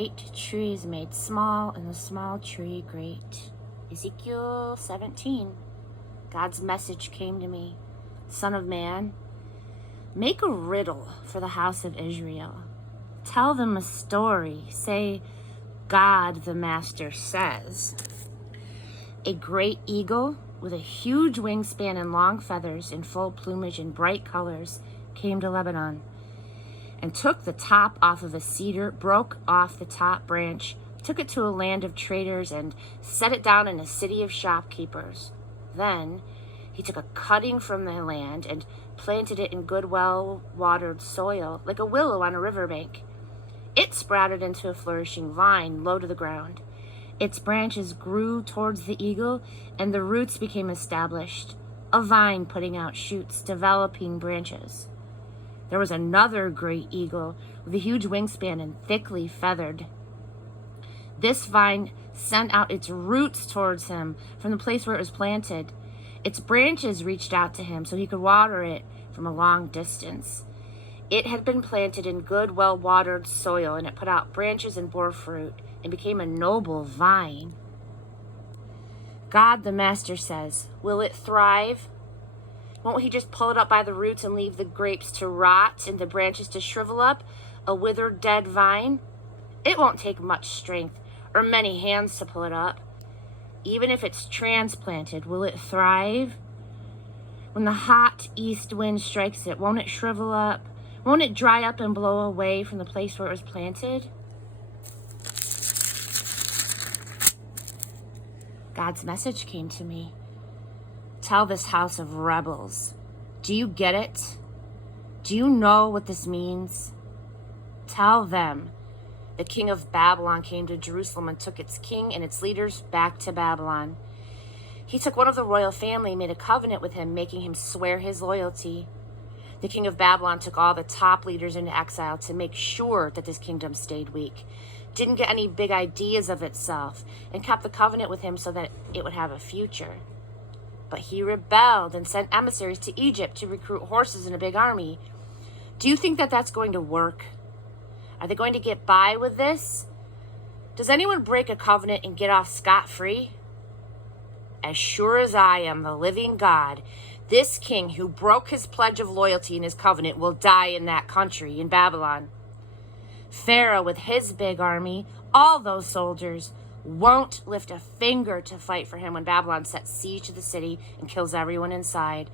Great trees made small, and the small tree great. Ezekiel 17. God's message came to me. Son of man, make a riddle for the house of Israel. Tell them a story. Say, God the Master says. A great eagle with a huge wingspan and long feathers in full plumage and bright colors came to Lebanon and took the top off of a cedar, broke off the top branch, took it to a land of traders, and set it down in a city of shopkeepers. Then he took a cutting from the land and planted it in good, well-watered soil, like a willow on a riverbank. It sprouted into a flourishing vine low to the ground. Its branches grew towards the eagle, and the roots became established, a vine putting out shoots, developing branches. There was another great eagle with a huge wingspan and thickly feathered. This vine sent out its roots towards him from the place where it was planted. Its branches reached out to him so he could water it from a long distance. It had been planted in good, well-watered soil, and it put out branches and bore fruit and became a noble vine. God the Master says, will it thrive? Won't he just pull it up by the roots and leave the grapes to rot and the branches to shrivel up, a withered dead vine? It won't take much strength or many hands to pull it up. Even if it's transplanted, will it thrive? When the hot east wind strikes it, won't it shrivel up? Won't it dry up and blow away from the place where it was planted? God's message came to me. Tell this house of rebels. Do you get it? Do you know what this means? Tell them the king of Babylon came to Jerusalem and took its king and its leaders back to Babylon. He took one of the royal family, made a covenant with him, making him swear his loyalty. The king of Babylon took all the top leaders into exile to make sure that this kingdom stayed weak, didn't get any big ideas of itself, and kept the covenant with him so that it would have a future. But he rebelled and sent emissaries to Egypt to recruit horses and a big army. Do you think that that's going to work? Are they going to get by with this? Does anyone break a covenant and get off scot-free? As sure as I am the living God, this king who broke his pledge of loyalty and his covenant will die in that country, in Babylon. Pharaoh with his big army, all those soldiers, won't lift a finger to fight for him when Babylon sets siege to the city and kills everyone inside.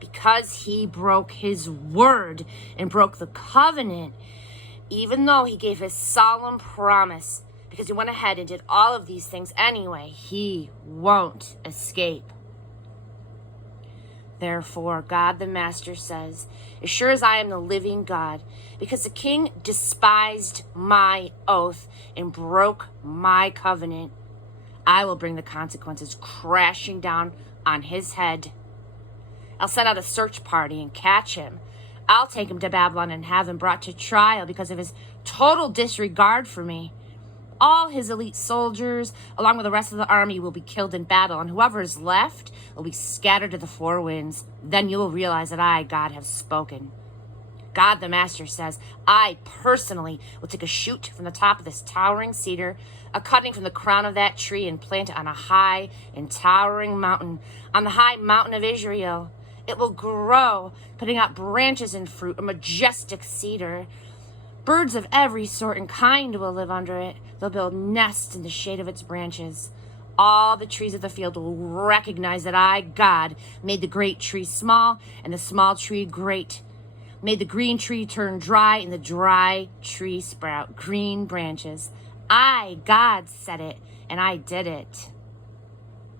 Because he broke his word and broke the covenant, even though he gave his solemn promise, because he went ahead and did all of these things anyway, he won't escape. Therefore, God the Master says, as sure as I am the living God, because the king despised my oath and broke my covenant, I will bring the consequences crashing down on his head. I'll send out a search party and catch him. I'll take him to Babylon and have him brought to trial because of his total disregard for me. All his elite soldiers, along with the rest of the army, will be killed in battle, and whoever is left will be scattered to the four winds. Then you will realize that I, God, have spoken. God the Master says, I personally will take a shoot from the top of this towering cedar, a cutting from the crown of that tree, and plant it on a high and towering mountain, on the high mountain of Israel. It will grow, putting out branches and fruit, a majestic cedar. Birds of every sort and kind will live under it. They'll build nests in the shade of its branches. All the trees of the field will recognize that I, God, made the great tree small and the small tree great. Made the green tree turn dry and the dry tree sprout green branches. I, God, said it, and I did it.